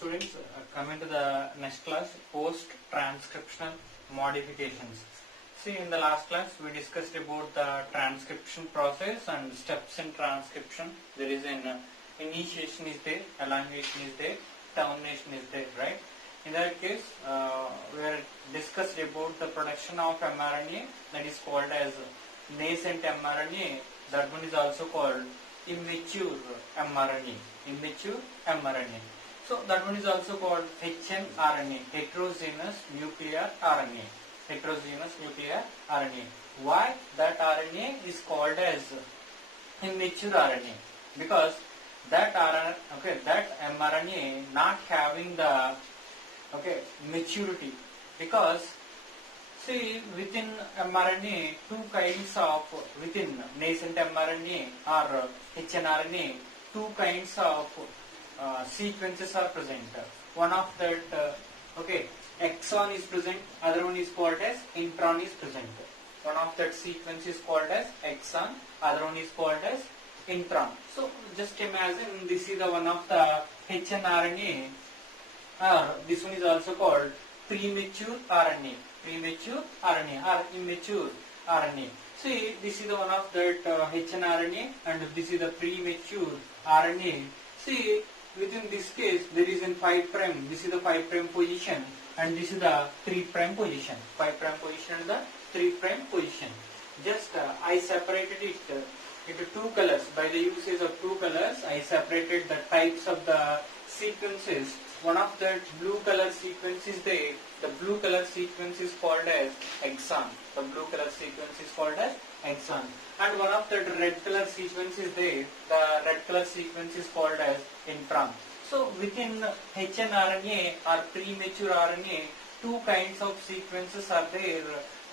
students, coming to the next class, post-transcriptional modifications. See, in the last class we discussed about the transcription process and steps in transcription. There is an initiation is there, elongation is there, termination is there, right? In that case, we are discussed about the production of mRNA, that is called as nascent mRNA. That one is also called immature mRNA. Immature mRNA. So that one is also called hnRNA, heterogeneous nuclear RNA. Heterogeneous nuclear RNA. Why that RNA is called as immature RNA? Because that RNA, that mRNA not having the maturity. Because see, within mRNA, two kinds of, within nascent mRNA or hnRNA, two kinds of sequences are present. One of that, exon is present, other one is called as intron is present. One of that sequence is called as exon, other one is called as intron. So just imagine this is the one of the hnRNA, or this one is also called premature RNA. Premature RNA or immature RNA. See, this is the one of that hnRNA and this is the premature RNA. See, within this case there is in 5 prime, this is the 5 prime position and this is the 3 prime position. 5 prime position and the 3 prime position. Just I separated it into two colors. By the usage of two colors, I separated the types of the sequences. One of that blue color sequence is there. The blue color sequence is called as exon. The blue color sequence is called as exon. And one of that red color sequence is there. The red color sequence is called as intron. So within hnRNA or premature RNA, two kinds of sequences are there.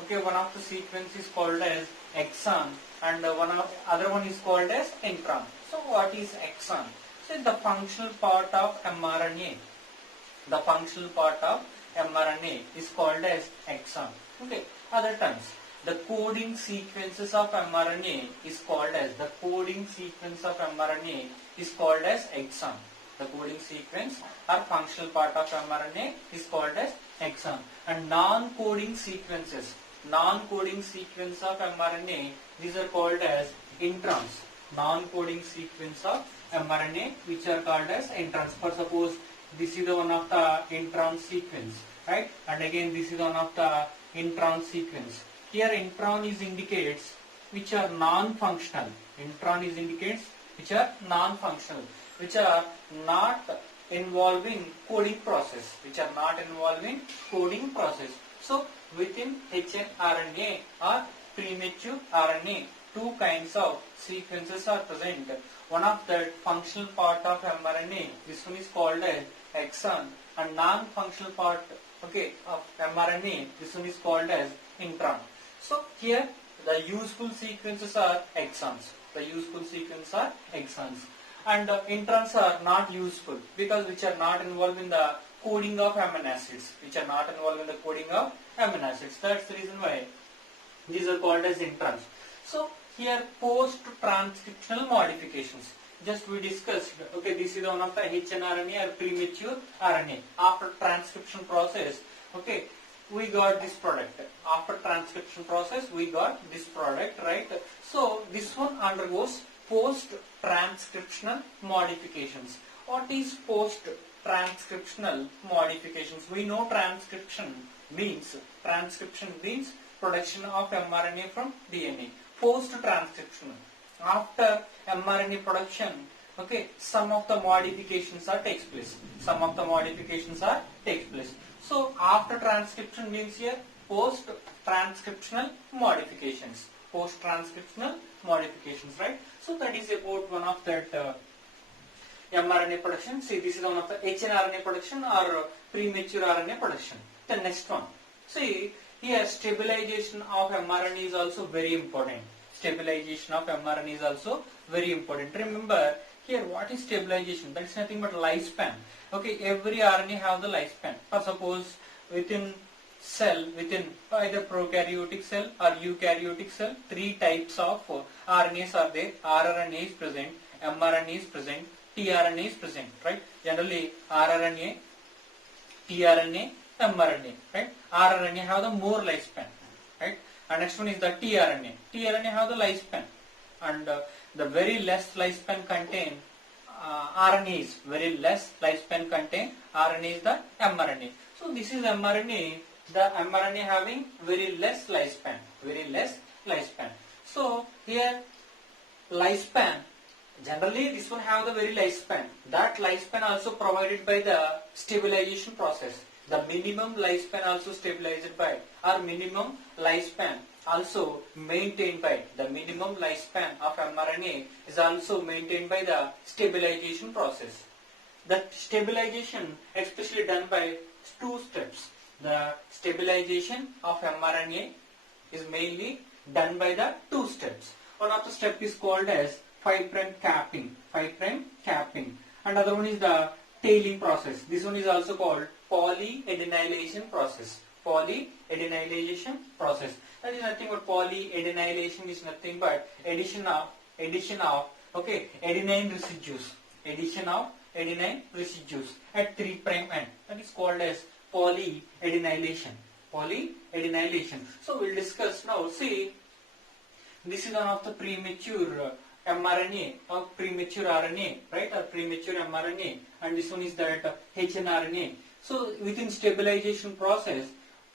Okay, one of the sequence is called as exon and other one is called as intron. So what is exon? So the functional part of mRNA. The functional part of mRNA is called as exon. Okay. Other terms, the coding sequences of mRNA is called as exon. The coding sequence or functional part of mRNA is called as exon. And non-coding sequences of mRNA, these are called as introns. Non-coding sequence of mRNA which are called as introns. For suppose this is the one of the intron sequence, right? And again this is one of the intron sequence. Here intron is indicates which are non-functional. Intron is indicates which are non-functional, which are not involving coding process. So within hnRNA or premature RNA, two kinds of sequences are present. One of the functional part of mRNA, this one is called as exon, and non-functional part of mRNA, this one is called as intron. So here the useful sequences are exons. And introns are not useful because which are not involved in the coding of amino acids. That's the reason why these are called as introns. So here post-transcriptional modifications. Just we discussed, this is one of the hnRNA or premature RNA. After transcription process, we got this product. After transcription process, we got this product, right? So this one undergoes post-transcriptional modifications. What is post-transcriptional modifications? We know transcription means production of mRNA from DNA. Post-transcriptional, after mRNA production, some of the modifications are takes place. So after transcription means here post-transcriptional modifications. Right? So that is about one of that mRNA production. See, this is one of the hnRNA production or premature RNA production. The next one. See, here stabilization of mRNA is also very important. Remember, here what is stabilization? That is nothing but lifespan. Every RNA have the lifespan. For suppose within either prokaryotic cell or eukaryotic cell, three types of RNAs are there. rRNA is present, mRNA is present, tRNA is present, right? Generally rRNA, tRNA, mRNA, right? rRNA have the more lifespan, right? And next one is the tRNA. tRNA have the lifespan, and the very less lifespan contain RNAs. Very less lifespan contain RNA is the mRNA. So this is mRNA. The mRNA having very less lifespan. Very less lifespan. So here lifespan. Generally, this one have the very lifespan. That lifespan also provided by the stabilization process. The minimum lifespan also stabilized by, or minimum lifespan also maintained by, the minimum lifespan of mRNA is also maintained by the stabilization process. The stabilization especially done by two steps. The stabilization of mRNA is mainly done by the two steps. One of the step is called as 5' capping, 5' capping. Another one is the tailing process. This one is also called polyadenylation process. Polyadenylation process. That is nothing but polyadenylation is nothing but addition of adenine residues. Addition of adenine residues at 3' end. That is called as polyadenylation. Polyadenylation. So we'll discuss now. See, this is one of the premature mRNA or premature RNA, right? Or premature mRNA, and this one is that hnRNA. So within stabilization process,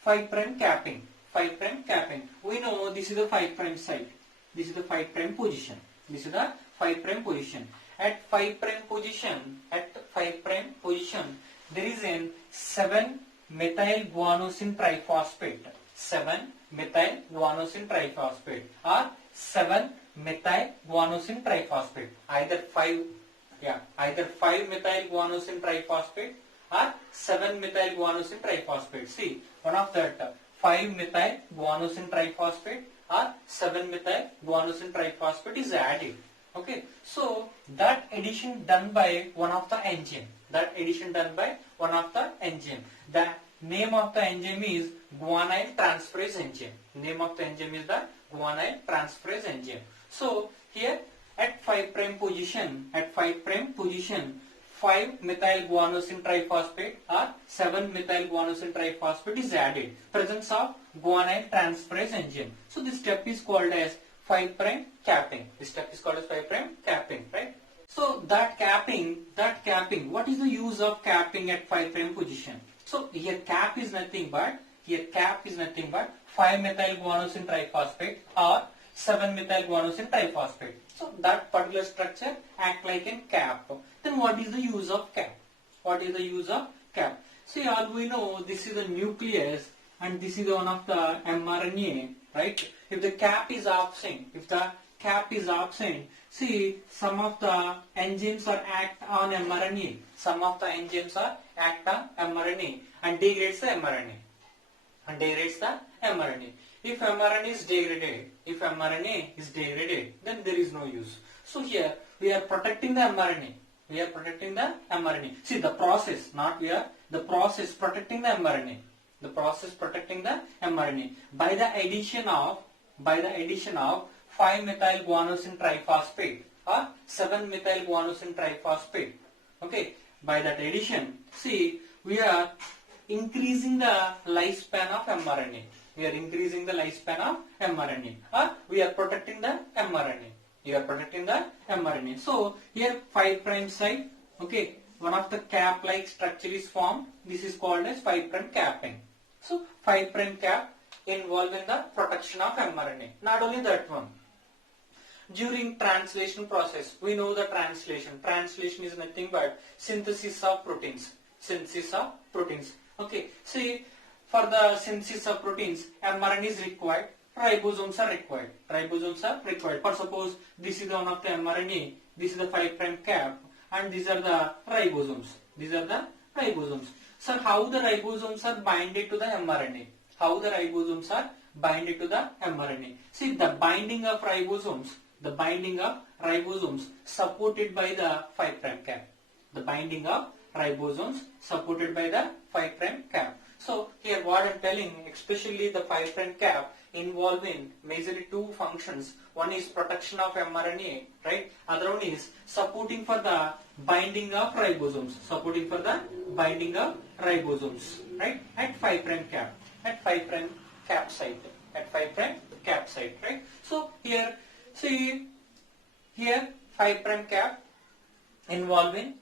5' capping. 5' capping. We know this is the 5' site. This is the 5' position. This is the 5' position. At 5' position, there is an 7-methyl guanosine triphosphate. 7-methyl guanosine triphosphate or 7-methyl guanosine triphosphate. Either 5-methyl guanosine triphosphate or 7-methyl guanosine triphosphate. See, one of that 5-methyl guanosine triphosphate or 7-methyl guanosine triphosphate is added. Okay, so that addition done by one of the enzyme. That addition done by one of the enzyme. The name of the enzyme is guanyl transferase enzyme. Name of the enzyme is the guanyl transferase enzyme. So here at 5' position, 5-methyl guanosine triphosphate or 7-methyl guanosine triphosphate is added. Presence of guanyl transferase enzyme. So this step is called as 5' capping. This step is called as 5' capping, right? So that capping, what is the use of capping at 5' position? So here cap is nothing but 5-methyl guanosine triphosphate or 7-methyl guanosine triphosphate. So that particular structure act like a cap. Then what is the use of cap? What is the use of cap? See, all we know, this is the nucleus and this is one of the mRNA, right? If the cap is absent, see, some of the enzymes are act on mRNA. Some of the enzymes are act on mRNA and degrades the mRNA. If mRNA is degraded, then there is no use. So here we are protecting the mRNA. See, the process, the process protecting the mRNA. By the addition of 5-methyl guanosine triphosphate or 7-methyl guanosine triphosphate. Okay, by that addition, see, we are increasing the lifespan of mRNA. Or we are protecting the mRNA. So here 5' site, okay, one of the cap-like structure is formed. This is called as 5' capping. So 5' cap involved in the protection of mRNA. Not only that one. During translation process, we know the translation. Translation is nothing but synthesis of proteins. Okay, see, for the synthesis of proteins, mRNA is required, ribosomes are required. For suppose this is one of the mRNA, this is the 5' cap, and these are the ribosomes. So how the ribosomes are binded to the mRNA? See, the binding of ribosomes supported by the 5' cap. So here what I am telling, especially the 5' cap involve in majorly two functions. One is protection of mRNA, right? Other one is supporting for the binding of ribosomes. Supporting for the binding of ribosomes, right? At 5' cap. At 5' cap site. At 5' cap site, right? So here, see, here 5' cap involving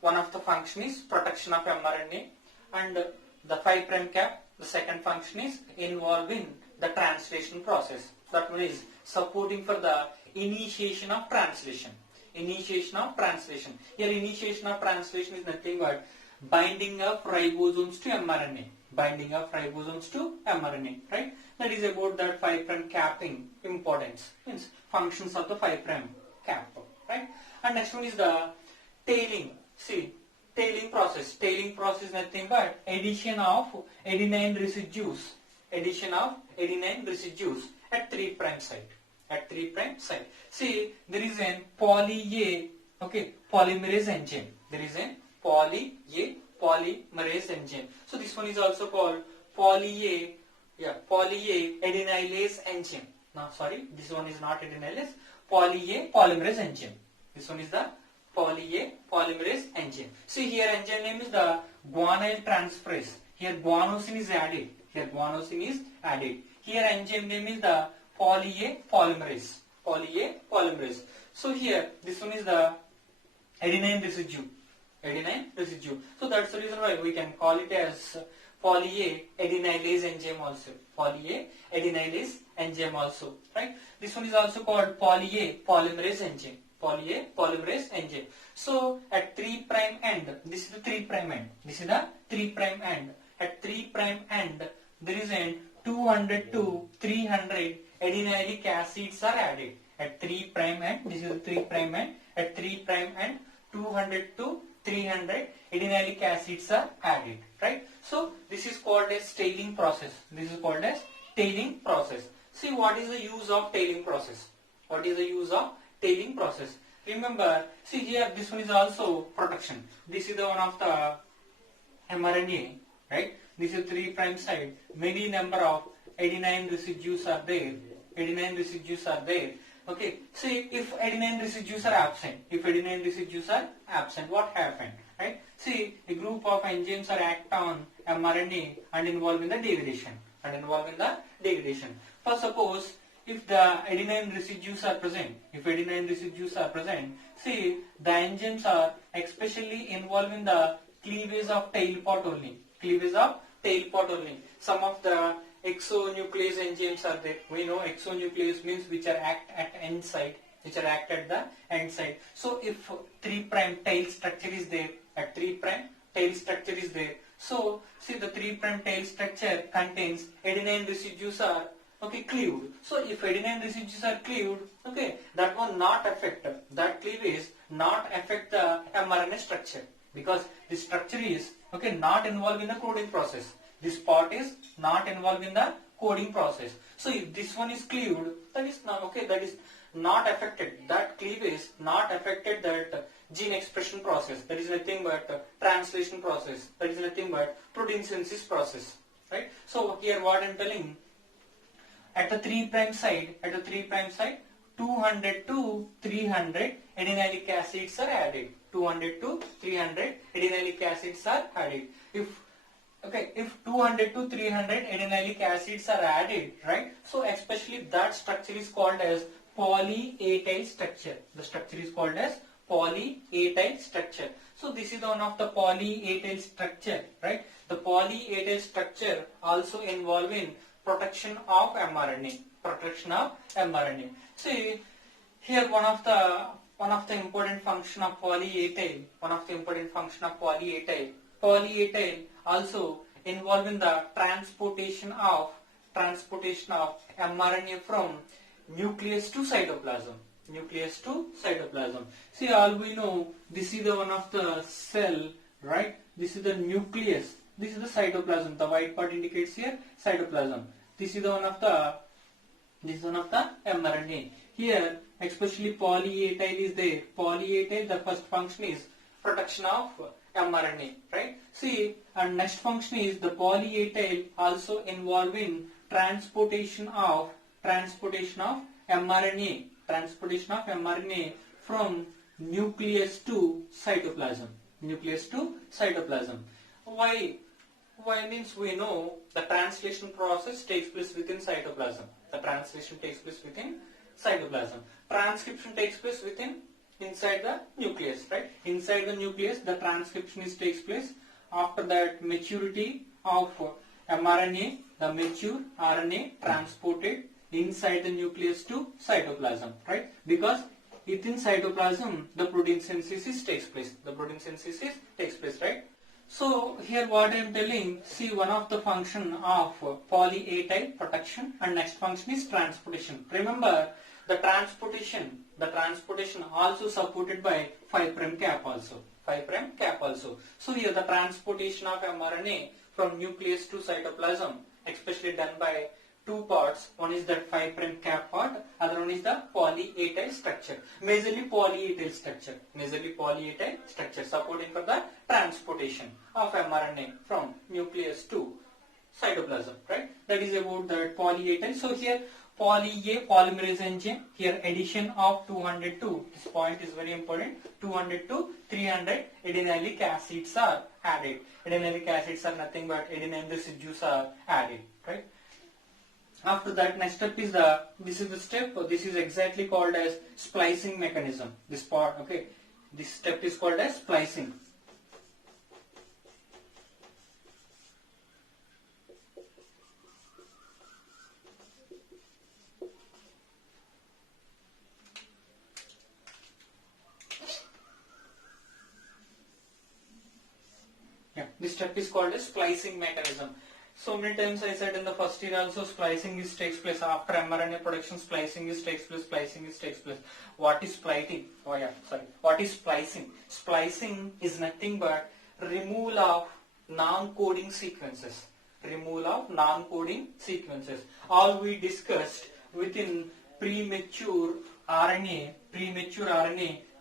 one of the function is protection of mRNA, and the 5' cap, the second function is involving the translation process. That one is supporting for the initiation of translation. Initiation of translation. Here initiation of translation is nothing but binding of ribosomes to mRNA. Binding of ribosomes to mRNA, right? That is about that 5' capping importance, means functions of the 5' cap, right? And next one is the tailing. See, tailing process. Tailing process is nothing but addition of adenine residues. Addition of adenine residues at 3' site. At 3' site. See, there is a poly-A, okay, polymerase enzyme. There is a poly-A polymerase enzyme. So this one is also called poly-A, poly-A adenylase enzyme. No, sorry, this one is not adenylase. Poly-A polymerase enzyme. This one is the poly-A polymerase enzyme. See, here enzyme name is the guanyl transferase. Here guanosine is added. Here guanosine is added. Here enzyme name is the poly-A polymerase. Poly-A polymerase. So here this one is the adenine residue. Adenine residue. So that's the reason why we can call it as poly-A adenylase enzyme also. Poly-A adenylase enzyme also. Right? This one is also called poly-A polymerase enzyme. Poly-A polymerase enzyme. So at 3' end, this is the 3' end. This is the 3' end. At 3' end, there is a 200 to 300 adenylic acids are added. At 3' end, this is the 3' end. At 3' end, 200 to 300 adenylic acids are added, right? So this is called as tailing process. This is called as tailing process. See, what is the use of tailing process? What is the use of tailing process? Remember, see here, this one is also protection. This is the one of the mRNA, right? This is 3' side. Many number of adenine residues are there. Adenine residues are there. Okay, see, if adenine residues are absent, what happened, right? See, a group of enzymes are act on mRNA and involved in the degradation. For suppose, if the adenine residues are present, see, the enzymes are especially involved in the cleavage of tail part only. Some of the exonuclease enzymes are there. We know exonuclease means which are act at end side, So if 3' tail structure is there, at 3' tail structure is there. So see, the 3' tail structure contains adenine residues are cleaved. So if adenine residues are cleaved, that will not affect, that cleavage not affect the mRNA structure, because the structure is not involved in the coding process. This part is not involved in the coding process. So if this one is cleaved, that is not that is not affected. That cleavage not affected that gene expression process. That is nothing but translation process. That is nothing but protein synthesis process. Right? So here what I am telling, at the 3' side, 200 to 300 adenylic acids are added. 200 to 300 adenylic acids are added. If 200 to 300 adenylic acids are added, right? So especially that structure is called as poly-A tail structure. The structure is called as poly-A tail structure. So this is one of the poly-A tail structure, right? The poly-A tail structure also involving protection of mRNA. See, here one of the important function of poly-A tail. Poly-A tail also involved in the transportation of mRNA from nucleus to cytoplasm. See, all we know, this is the one of the cell, right? This is the nucleus. This is the cytoplasm. The white part indicates here cytoplasm. This is the one of the mRNA. Here, especially poly-A tail is there. Poly-A tail, the first function is protection of mRNA, right? See, and next function is the poly-A tail also involved in transportation of mRNA, from nucleus to cytoplasm. Why means we know the translation process takes place within cytoplasm. Transcription takes place inside the nucleus, right? Inside the nucleus, the transcription takes place. After that, maturity of mRNA, the mature RNA transported inside the nucleus to cytoplasm, right? Because within cytoplasm, the protein synthesis takes place. Right? So here what I am telling, see, one of the function of poly A type protection, and next function is transportation. Remember, the transportation also supported by 5' cap also. So here the transportation of mRNA from nucleus to cytoplasm, especially done by two parts. One is that 5' cap part, other one is the poly A type structure. Majorly poly A type structure supporting for the transportation of mRNA from nucleus to cytoplasm, right? That is about the poly A type. So here poly A polymerase enzyme, here addition of 202, this point is very important, 200 to 300 adenylate acids are added. Adenylate acids are nothing but adenine residues are added, right? After that, next step is this is exactly called as splicing mechanism. This part, okay, this step is called as splicing. Yeah, this step is called as splicing mechanism. So many times I said in the first year also, splicing takes place after mRNA production. Splicing takes place. What is splicing? What is splicing? Splicing is nothing but removal of non-coding sequences. All we discussed within premature RNA,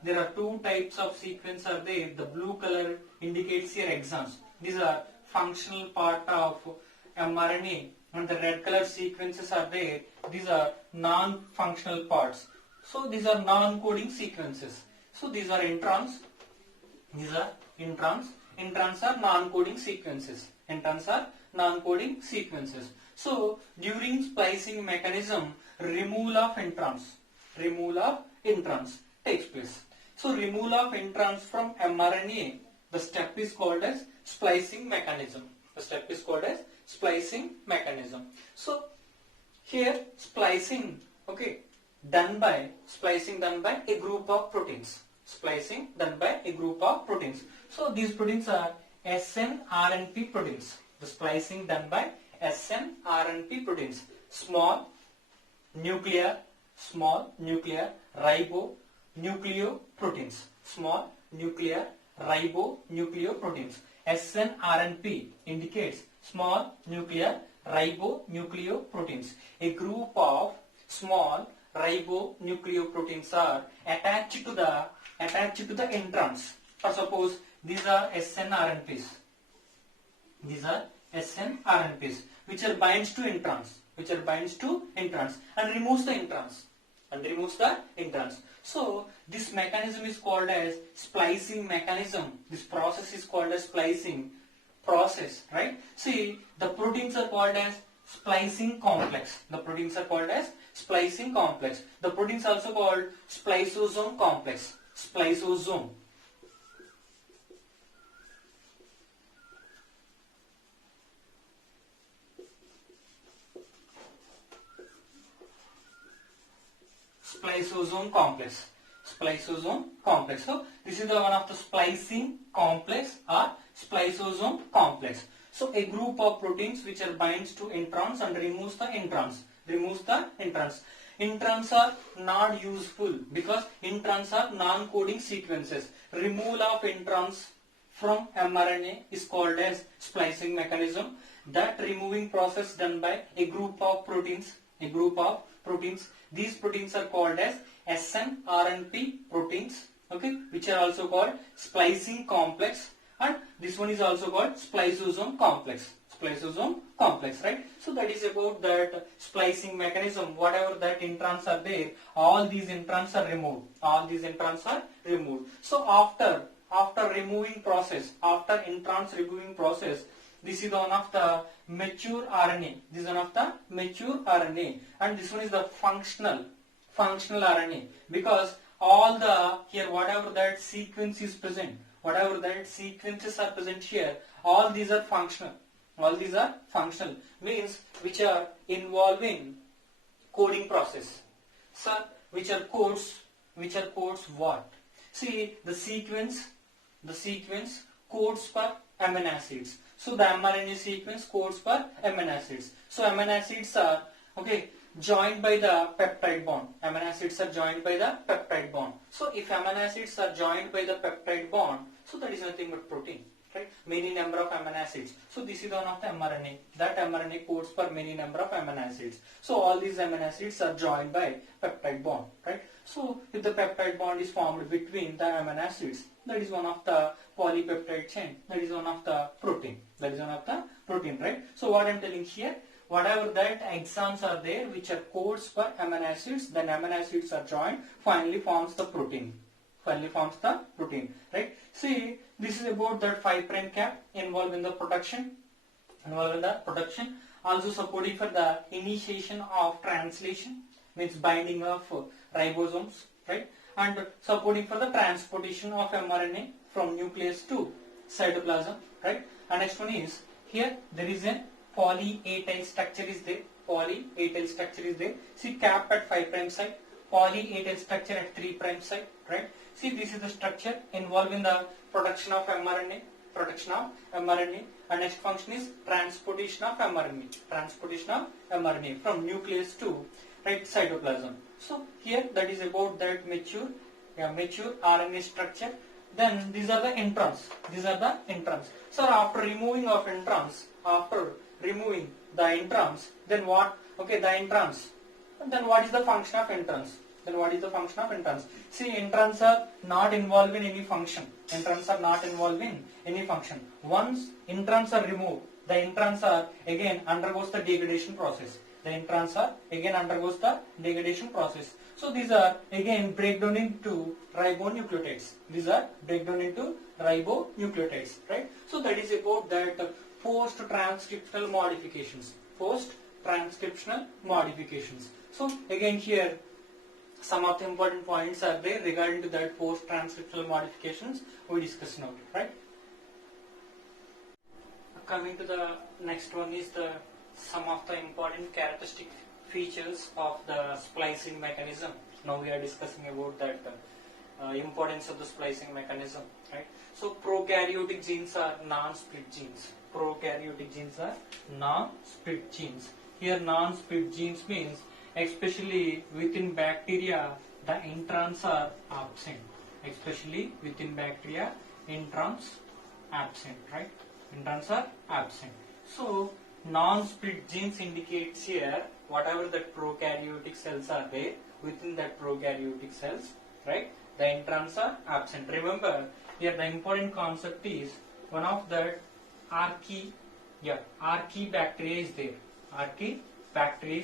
there are two types of sequence are there. The blue color indicates here exons. These are functional part of mRNA, and the red color sequences are there. These are non-functional parts. So these are non-coding sequences. So these are introns. Introns are non-coding sequences. So during splicing mechanism, removal of introns takes place. So removal of introns from mRNA, the step is called as splicing mechanism. So here splicing, okay, done by a group of proteins. So these proteins are snRNP proteins. The splicing done by snRNP proteins. Small nuclear ribonucleoproteins. snRNP indicates small nuclear ribonucleoproteins. A group of small ribonucleoproteins are attached to the introns. For suppose these are snRNPs. Which are binds to introns and removes the introns. So this mechanism is called as splicing mechanism. This process is called as splicing process, right? See, the proteins are called as splicing complex. The proteins also called spliceosome complex. Spliceosome. Spliceosome complex. So this is the one of the splicing complex or spliceosome complex. So a group of proteins which are binds to introns and removes the introns. Introns are not useful because introns are non-coding sequences. Removal of introns from mRNA is called as splicing mechanism. That removing process done by a group of proteins. These proteins are called as snRNP proteins, okay, which are also called splicing complex, and this one is also called spliceosome complex. Spliceosome complex, right? So that is about that splicing mechanism. Whatever that introns are there, all these introns are removed. All these introns are removed. So after removing process, after introns removing process, this is one of the mature RNA. This is one of the mature RNA, and this one is the functional RNA, because all the here whatever that sequence is present, whatever that sequences are present here, all these are functional. All these are functional, means which are involving coding process. So which are codes what? See, the sequence codes for amino acids. So the mRNA sequence codes for amino acids. So amino acids are joined by the peptide bond. Amino acids are joined by the peptide bond. So if amino acids are joined by the peptide bond, so that is nothing but protein, right? Many number of amino acids. So this is one of the mRNA. That mRNA codes for many number of amino acids. So all these amino acids are joined by peptide bond, right? So if the peptide bond is formed between the amino acids, that is one of the polypeptide chain. That is one of the protein. That is one of the protein, right? So what I am telling here, whatever that exons are there which are codes for amino acids, then amino acids are joined, finally forms the protein. Right? See, this is about that 5' cap involved in the production. Also supporting for the initiation of translation, means binding of ribosomes, right? And supporting for the transportation of mRNA from nucleus to cytoplasm, right? And next one is, here there is a poly-A tail structure is there. See, cap at 5' site, poly-A tail structure at 3' site, right? See, this is the structure involved in the production of mRNA. And next function is transportation of mRNA from nucleus to cytoplasm. So here that is about that mature RNA structure. Then these are the introns. So after removing the introns, then what? The introns. Then what is the function of introns? See, introns are not involved in any function. Once introns are removed, the introns are again undergoes the degradation process. So these are again breakdown into ribonucleotides. Right? So that is about that post-transcriptional modifications. So again here some of the important points are there regarding to that post-transcriptional modifications we discussed now, right? Coming to the next one is some of the important characteristic features of the splicing mechanism. Now we are discussing about that importance of the splicing mechanism, right? So prokaryotic genes are non-split genes. Here non-split genes means especially within bacteria the introns are absent. Right? Introns are absent. So non-split genes indicates here whatever that prokaryotic cells are there, within that prokaryotic cells, right, the introns are absent. Remember here the important concept is one of that archaebacteria is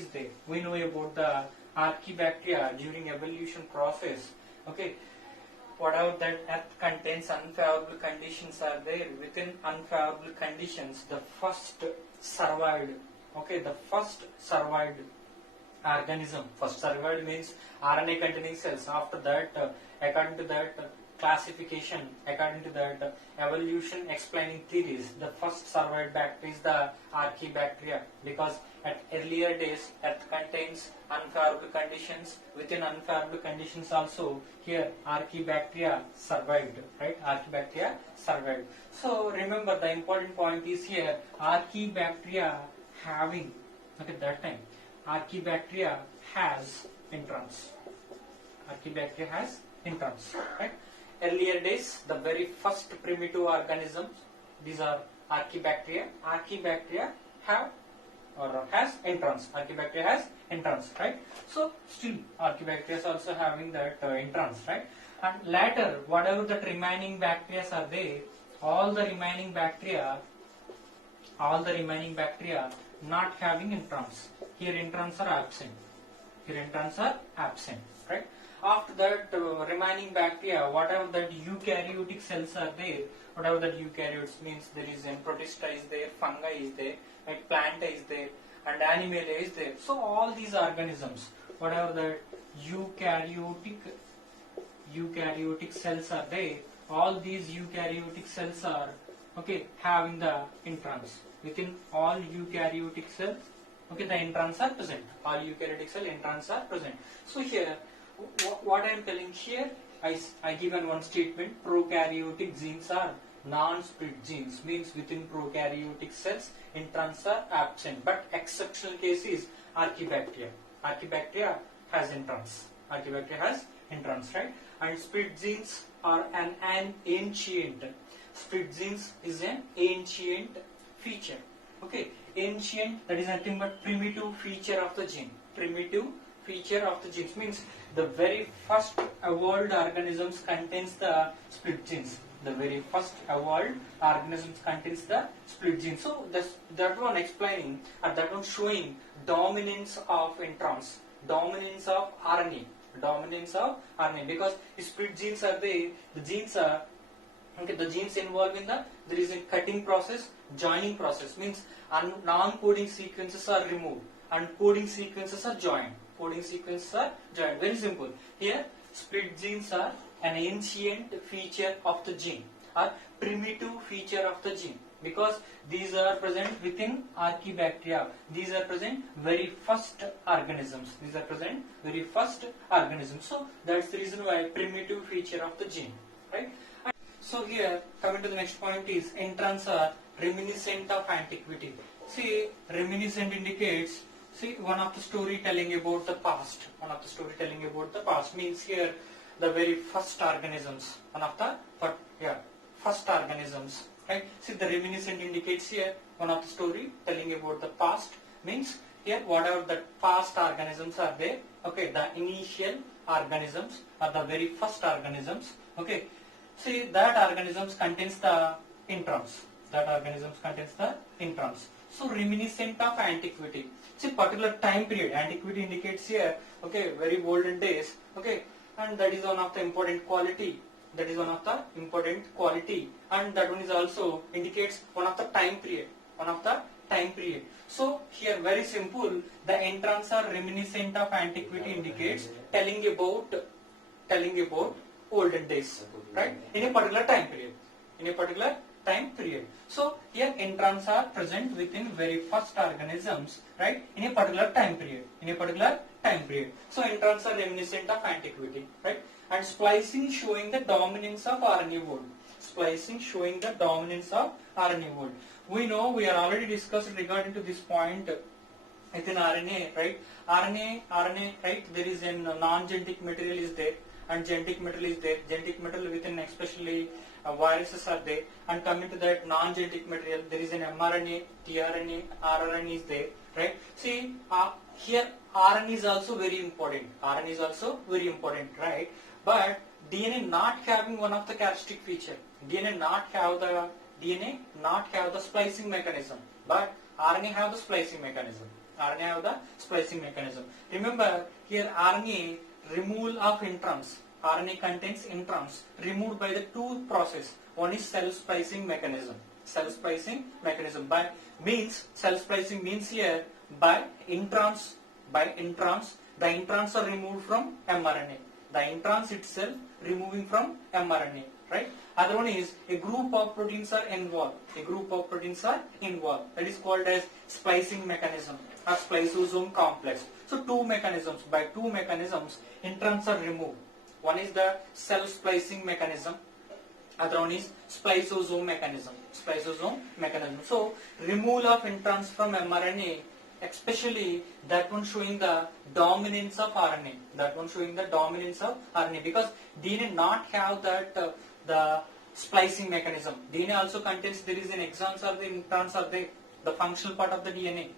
there. We know about the archaebacteria during evolution process. Whatever that earth contains unfavorable conditions are there, within unfavorable conditions the first survived organism. First survived means RNA containing cells. After that according to that classification, according to that evolution explaining theories, the first survived bacteria is the archaebacteria, because at earlier days earth contains unfavorable conditions. Within unfavorable conditions also here archaebacteria survived, right? So remember the important point is here archaebacteria having, that time archaebacteria has introns. Right? Earlier days, the very first primitive organisms, these are archaebacteria. Archaebacteria have or has introns. Right? So still archaebacteria is also having that introns, right? And later, whatever the remaining bacteria are there, all the remaining bacteria all the remaining bacteria not having introns. Here introns are absent. Here introns are absent, right? After that, remaining bacteria, whatever that eukaryotic cells are there, whatever that eukaryotes means, there is an protista is there, fungi is there, right? Planta is there, and animalia is there. So all these organisms, whatever the eukaryotic cells are there, all these eukaryotic cells are having the introns. Within all eukaryotic cells, the introns are present. All eukaryotic cell introns are present. So here, what I am telling here, I given one statement: prokaryotic genes are non-split genes, means within prokaryotic cells introns are absent, but exceptional case is Archaebacteria. Archaebacteria has introns. Archaebacteria has introns, right? And split genes are an ancient. Split genes is an ancient feature. Ancient, that is nothing but primitive feature of the gene. Primitive feature of the genes means the very first evolved organisms contains the split genes. The very first evolved organisms contains the split genes. So that one explaining, or that one showing dominance of introns, dominance of RNA, because split genes are the genes are the genes involved in there is a cutting process, joining process, means non-coding sequences are removed and coding sequences are joined. Coding sequences are joined. Very simple. Here, split genes are an ancient feature of the gene, or primitive feature of the gene, because these are present within Archaebacteria. These are present very first organisms. These are present very first organisms. So that's the reason why primitive feature of the gene, right? So here, coming to the next point is introns are reminiscent of antiquity. See, reminiscent indicates, one of the story telling about the past. One of the story telling about the past means here the very first organisms. One of the first organisms, right? See, the reminiscent indicates here one of the story telling about the past, means here whatever the past organisms are there. The initial organisms are the very first organisms. See, that organisms contains the introns. That organisms contains the introns. So reminiscent of antiquity. See, particular time period. Antiquity indicates here, very olden days. And that is one of the important quality. That is one of the important quality. And that one is also indicates one of the time period. One of the time period. So here, very simple. The introns are reminiscent of antiquity indicates telling about olden days, right? In a particular time period. In a particular time period. So here introns are present within very first organisms, right? In a particular time period. In a particular time period. So introns are reminiscent of antiquity, right? And splicing showing the dominance of RNA wood. Splicing showing the dominance of RNA wood. We know, we are already discussed regarding to this point within RNA, right? RNA, right? There is a non-genetic material is there, and genetic material is there. Genetic material within especially viruses are there, and coming to that non-genetic material, there is an mRNA, tRNA, rRNA is there, right? See, here RNA is also very important. RNA is also very important, right? But DNA not having one of the characteristic feature. DNA not have the splicing mechanism, but RNA have the splicing mechanism. RNA have the splicing mechanism. Remember here RNA removal of introns. RNA contains introns removed by the two process. One is cell splicing mechanism. Cell splicing mechanism cell splicing means here by introns. The introns are removed from mRNA. The introns itself removing from mRNA, right? Other one is a group of proteins are involved. A group of proteins are involved. That is called as splicing mechanism or spliceosome complex. So two mechanisms. By two mechanisms, introns are removed. One is the cell splicing mechanism. Other one is spliceosome mechanism. Spliceosome mechanism. So removal of introns from mRNA, especially that one showing the dominance of RNA. That one showing the dominance of RNA, because DNA not have that the splicing mechanism. DNA also contains, there is an exons or the introns are there, the functional part of the DNA.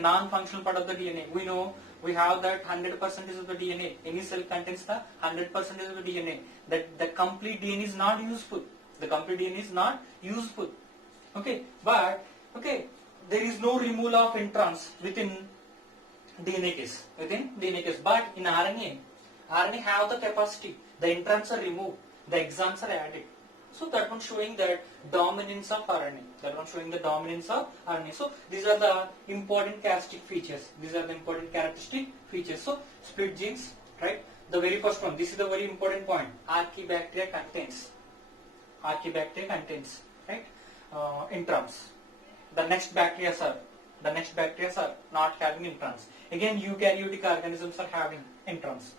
Non-functional part of the DNA. We know we have that 100% of the DNA. Any cell contains the 100% of the DNA. That the complete DNA is not useful. The complete DNA is not useful. But Okay, there is no removal of introns within DNA case. But in RNA have the capacity. The introns are removed, the exons are added. So that one showing that dominance of RNA. So these are the important characteristic features. So split genes, right? The very first one. This is the very important point. Archaebacteria contains, right? Introns. The next bacteria are not having introns. Again, eukaryotic organisms are having introns.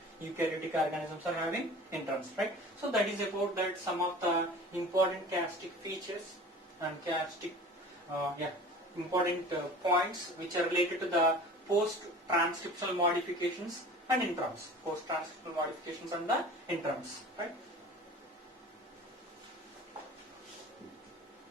Right? So that is about that some of the important characteristic features and important points which are related to the post-transcriptional modifications and introns. Right?